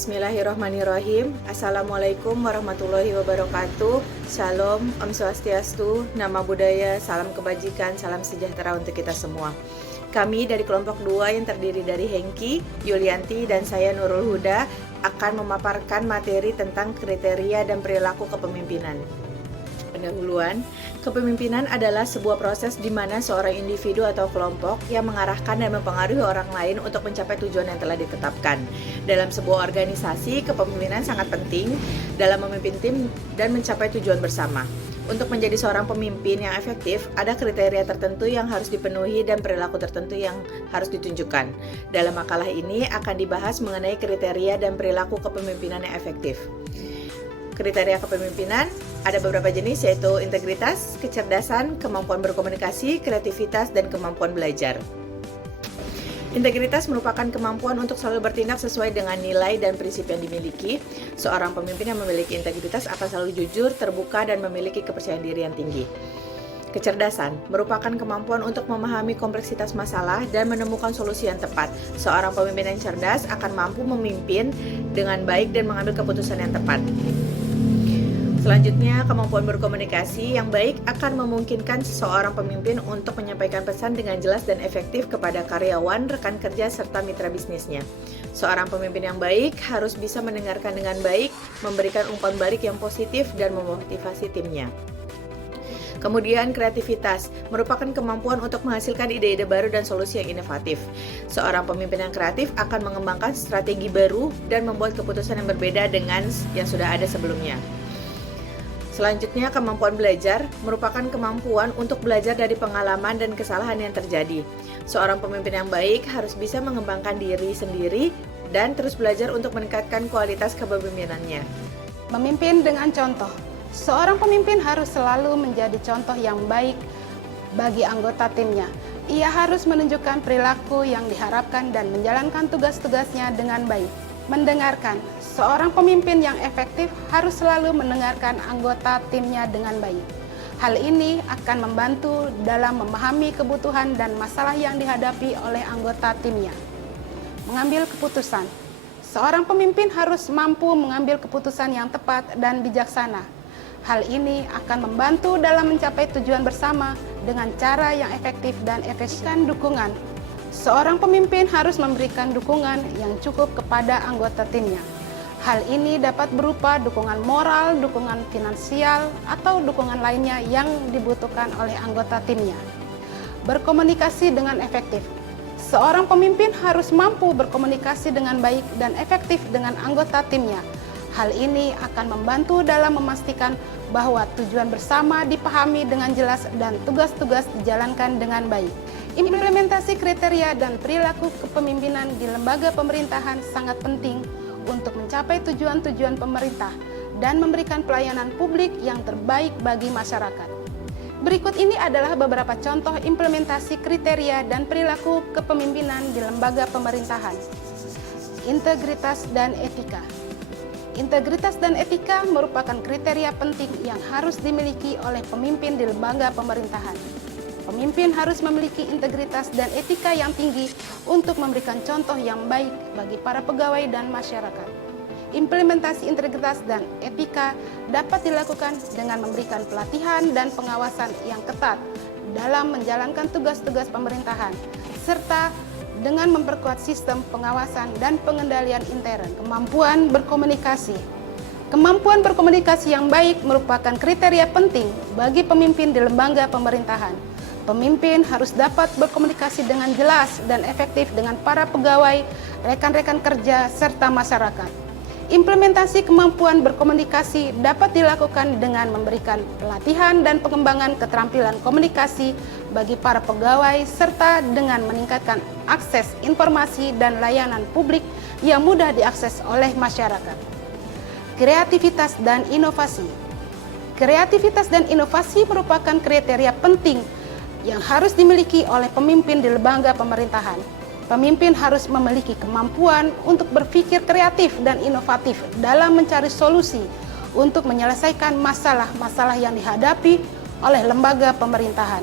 Bismillahirrahmanirrahim. Assalamualaikum warahmatullahi wabarakatuh. Shalom, Om Swastiastu, Nama Budaya, salam kebajikan, salam sejahtera untuk kita semua. Kami dari kelompok 2 yang terdiri dari Hengki, Yulianti, dan saya Nurul Huda akan memaparkan materi tentang kriteria dan perilaku kepemimpinan. Pendahuluan, kepemimpinan adalah sebuah proses di mana seorang individu atau kelompok yang mengarahkan dan mempengaruhi orang lain untuk mencapai tujuan yang telah ditetapkan. Dalam sebuah organisasi, kepemimpinan sangat penting dalam memimpin tim dan mencapai tujuan bersama. Untuk menjadi seorang pemimpin yang efektif, ada kriteria tertentu yang harus dipenuhi dan perilaku tertentu yang harus ditunjukkan. Dalam makalah ini akan dibahas mengenai kriteria dan perilaku kepemimpinan yang efektif. Kriteria kepemimpinan ada beberapa jenis, yaitu integritas, kecerdasan, kemampuan berkomunikasi, kreativitas, dan kemampuan belajar. Integritas merupakan kemampuan untuk selalu bertindak sesuai dengan nilai dan prinsip yang dimiliki. Seorang pemimpin yang memiliki integritas akan selalu jujur, terbuka, dan memiliki kepercayaan diri yang tinggi. Kecerdasan merupakan kemampuan untuk memahami kompleksitas masalah dan menemukan solusi yang tepat. Seorang pemimpin yang cerdas akan mampu memimpin dengan baik dan mengambil keputusan yang tepat. Selanjutnya, kemampuan berkomunikasi yang baik akan memungkinkan seseorang pemimpin untuk menyampaikan pesan dengan jelas dan efektif kepada karyawan, rekan kerja, serta mitra bisnisnya. Seorang pemimpin yang baik harus bisa mendengarkan dengan baik, memberikan umpan balik yang positif, dan memotivasi timnya. Kemudian, kreativitas merupakan kemampuan untuk menghasilkan ide-ide baru dan solusi yang inovatif. Seorang pemimpin yang kreatif akan mengembangkan strategi baru dan membuat keputusan yang berbeda dengan yang sudah ada sebelumnya. Selanjutnya, kemampuan belajar merupakan kemampuan untuk belajar dari pengalaman dan kesalahan yang terjadi. Seorang pemimpin yang baik harus bisa mengembangkan diri sendiri dan terus belajar untuk meningkatkan kualitas kepemimpinannya. Memimpin dengan contoh. Seorang pemimpin harus selalu menjadi contoh yang baik bagi anggota timnya. Ia harus menunjukkan perilaku yang diharapkan dan menjalankan tugas-tugasnya dengan baik. Mendengarkan. Seorang pemimpin yang efektif harus selalu mendengarkan anggota timnya dengan baik. Hal ini akan membantu dalam memahami kebutuhan dan masalah yang dihadapi oleh anggota timnya. Mengambil keputusan. Seorang pemimpin harus mampu mengambil keputusan yang tepat dan bijaksana. Hal ini akan membantu dalam mencapai tujuan bersama dengan cara yang efektif dan efisien. Dukungan. Seorang pemimpin harus memberikan dukungan yang cukup kepada anggota timnya. Hal ini dapat berupa dukungan moral, dukungan finansial, atau dukungan lainnya yang dibutuhkan oleh anggota timnya. Berkomunikasi dengan efektif. Seorang pemimpin harus mampu berkomunikasi dengan baik dan efektif dengan anggota timnya. Hal ini akan membantu dalam memastikan bahwa tujuan bersama dipahami dengan jelas dan tugas-tugas dijalankan dengan baik. Implementasi kriteria dan perilaku kepemimpinan di lembaga pemerintahan sangat penting untuk mencapai tujuan-tujuan pemerintah dan memberikan pelayanan publik yang terbaik bagi masyarakat. Berikut ini adalah beberapa contoh implementasi kriteria dan perilaku kepemimpinan di lembaga pemerintahan. Integritas dan etika. Integritas dan etika merupakan kriteria penting yang harus dimiliki oleh pemimpin di lembaga pemerintahan. Pemimpin harus memiliki integritas dan etika yang tinggi untuk memberikan contoh yang baik bagi para pegawai dan masyarakat. Implementasi integritas dan etika dapat dilakukan dengan memberikan pelatihan dan pengawasan yang ketat dalam menjalankan tugas-tugas pemerintahan, serta dengan memperkuat sistem pengawasan dan pengendalian intern. Kemampuan berkomunikasi. Kemampuan berkomunikasi yang baik merupakan kriteria penting bagi pemimpin di lembaga pemerintahan. Pemimpin harus dapat berkomunikasi dengan jelas dan efektif dengan para pegawai, rekan-rekan kerja, serta masyarakat. Implementasi kemampuan berkomunikasi dapat dilakukan dengan memberikan pelatihan dan pengembangan keterampilan komunikasi bagi para pegawai, serta dengan meningkatkan akses informasi dan layanan publik yang mudah diakses oleh masyarakat. Kreativitas dan inovasi. Kreativitas dan inovasi merupakan kriteria penting yang harus dimiliki oleh pemimpin di lembaga pemerintahan. Pemimpin harus memiliki kemampuan untuk berpikir kreatif dan inovatif dalam mencari solusi untuk menyelesaikan masalah-masalah yang dihadapi oleh lembaga pemerintahan.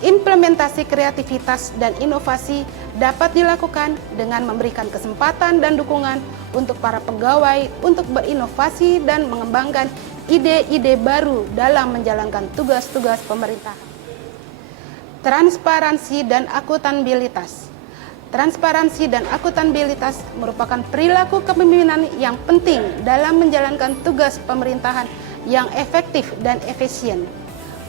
Implementasi kreativitas dan inovasi dapat dilakukan dengan memberikan kesempatan dan dukungan untuk para pegawai untuk berinovasi dan mengembangkan ide-ide baru dalam menjalankan tugas-tugas pemerintahan. Transparansi dan akuntabilitas. Transparansi dan akuntabilitas merupakan perilaku kepemimpinan yang penting dalam menjalankan tugas pemerintahan yang efektif dan efisien.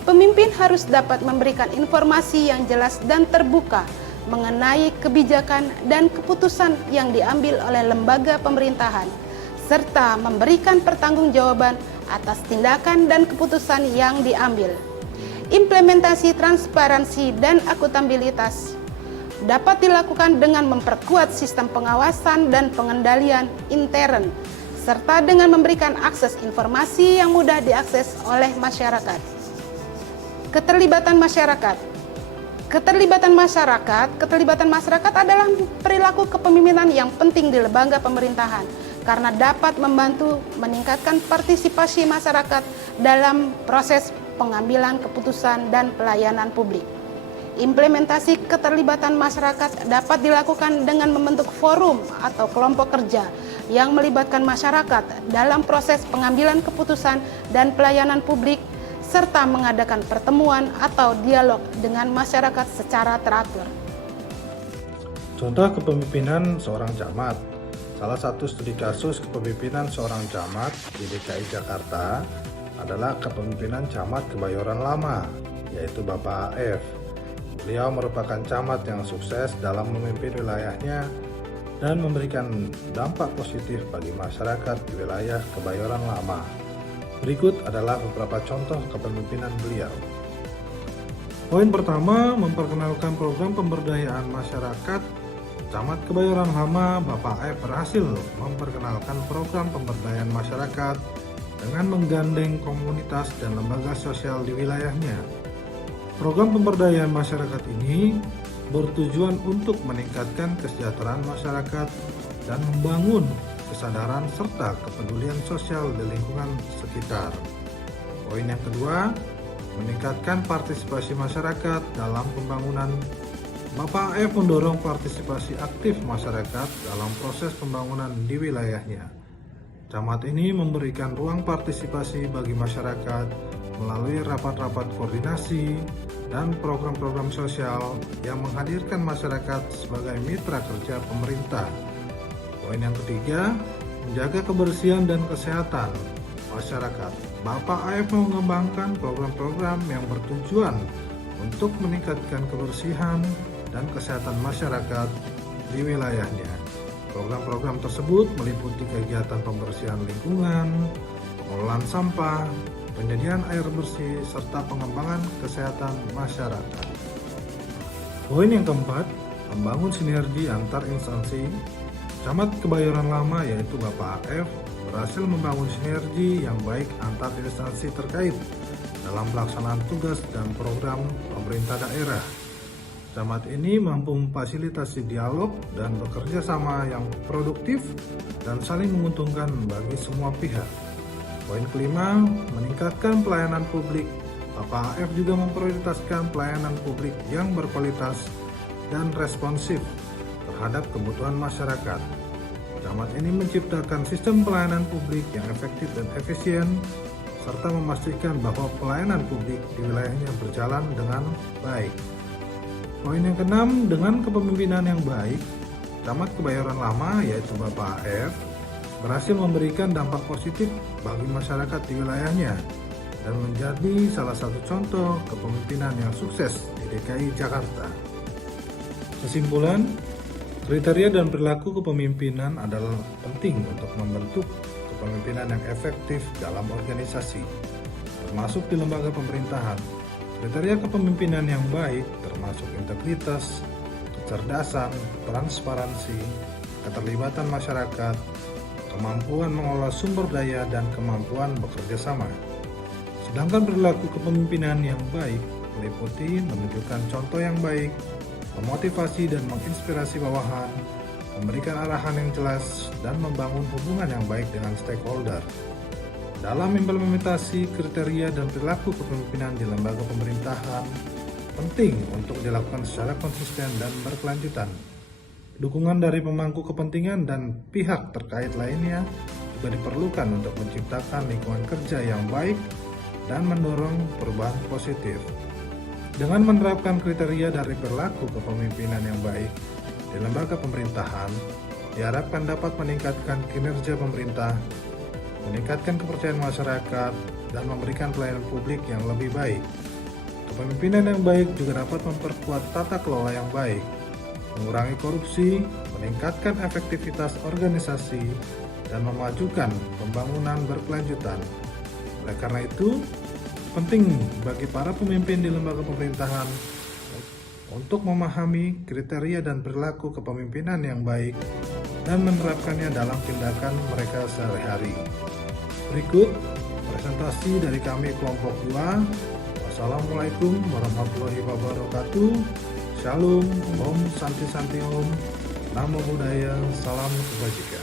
Pemimpin harus dapat memberikan informasi yang jelas dan terbuka mengenai kebijakan dan keputusan yang diambil oleh lembaga pemerintahan, serta memberikan pertanggungjawaban atas tindakan dan keputusan yang diambil. Implementasi transparansi dan akuntabilitas dapat dilakukan dengan memperkuat sistem pengawasan dan pengendalian intern, serta dengan memberikan akses informasi yang mudah diakses oleh masyarakat. Keterlibatan masyarakat. Keterlibatan masyarakat adalah perilaku kepemimpinan yang penting di lembaga pemerintahan karena dapat membantu meningkatkan partisipasi masyarakat dalam proses pengambilan keputusan dan pelayanan publik. Implementasi keterlibatan masyarakat dapat dilakukan dengan membentuk forum atau kelompok kerja yang melibatkan masyarakat dalam proses pengambilan keputusan dan pelayanan publik, serta mengadakan pertemuan atau dialog dengan masyarakat secara teratur. Contoh kepemimpinan seorang camat. Salah satu studi kasus kepemimpinan seorang camat di DKI Jakarta adalah kepemimpinan camat Kebayoran Lama, yaitu Bapak AF. Beliau merupakan camat yang sukses dalam memimpin wilayahnya dan memberikan dampak positif bagi masyarakat di wilayah Kebayoran Lama. Berikut adalah beberapa contoh kepemimpinan beliau. Poin pertama, memperkenalkan program pemberdayaan masyarakat. Camat Kebayoran Lama Bapak AF berhasil memperkenalkan program pemberdayaan masyarakat dengan menggandeng komunitas dan lembaga sosial di wilayahnya. Program pemberdayaan masyarakat ini bertujuan untuk meningkatkan kesejahteraan masyarakat dan membangun kesadaran serta kepedulian sosial di lingkungan sekitar. Poin yang kedua, meningkatkan partisipasi masyarakat dalam pembangunan. Bapak AF mendorong partisipasi aktif masyarakat dalam proses pembangunan di wilayahnya. Camat ini memberikan ruang partisipasi bagi masyarakat melalui rapat-rapat koordinasi dan program-program sosial yang menghadirkan masyarakat sebagai mitra kerja pemerintah. Poin yang ketiga, menjaga kebersihan dan kesehatan masyarakat. Bapak AF mengembangkan program-program yang bertujuan untuk meningkatkan kebersihan dan kesehatan masyarakat di wilayahnya. Program-program tersebut meliputi kegiatan pembersihan lingkungan, pengelolaan sampah, penyediaan air bersih, serta pengembangan kesehatan masyarakat. Poin yang keempat, membangun sinergi antar instansi. Camat Kebayoran Lama yaitu Bapak AF berhasil membangun sinergi yang baik antar instansi terkait dalam pelaksanaan tugas dan program pemerintah daerah. Camat ini mampu memfasilitasi dialog dan bekerja sama yang produktif dan saling menguntungkan bagi semua pihak. Poin kelima, meningkatkan pelayanan publik. Bapak AF juga memprioritaskan pelayanan publik yang berkualitas dan responsif terhadap kebutuhan masyarakat. Camat ini menciptakan sistem pelayanan publik yang efektif dan efisien, serta memastikan bahwa pelayanan publik di wilayahnya berjalan dengan baik. Poin yang keenam, dengan kepemimpinan yang baik, Camat Kebayoran Lama yaitu Bapak AF berhasil memberikan dampak positif bagi masyarakat di wilayahnya dan menjadi salah satu contoh kepemimpinan yang sukses di DKI Jakarta. Kesimpulan, kriteria dan perilaku kepemimpinan adalah penting untuk membentuk kepemimpinan yang efektif dalam organisasi, termasuk di lembaga pemerintahan. Kriteria kepemimpinan yang baik termasuk integritas, kecerdasan, transparansi, keterlibatan masyarakat, kemampuan mengelola sumber daya, dan kemampuan bekerja sama. Sedangkan perilaku kepemimpinan yang baik meliputi menunjukkan contoh yang baik, memotivasi dan menginspirasi bawahan, memberikan arahan yang jelas, dan membangun hubungan yang baik dengan stakeholder. Dalam implementasi kriteria dan perilaku kepemimpinan di lembaga pemerintahan, penting untuk dilakukan secara konsisten dan berkelanjutan. Dukungan dari pemangku kepentingan dan pihak terkait lainnya juga diperlukan untuk menciptakan lingkungan kerja yang baik dan mendorong perubahan positif. Dengan menerapkan kriteria dari perilaku kepemimpinan yang baik di lembaga pemerintahan, diharapkan dapat meningkatkan kinerja pemerintah, meningkatkan kepercayaan masyarakat, dan memberikan pelayanan publik yang lebih baik. Kepemimpinan yang baik juga dapat memperkuat tata kelola yang baik, mengurangi korupsi, meningkatkan efektivitas organisasi, dan memajukan pembangunan berkelanjutan. Oleh karena itu, penting bagi para pemimpin di lembaga pemerintahan untuk memahami kriteria dan perilaku kepemimpinan yang baik dan menerapkannya dalam tindakan mereka sehari-hari. Berikut presentasi dari kami kelompok 2. Wassalamualaikum warahmatullahi wabarakatuh. Shalom, Om Santi Santi Om, Namo Buddhaya, Salam Kebajikan.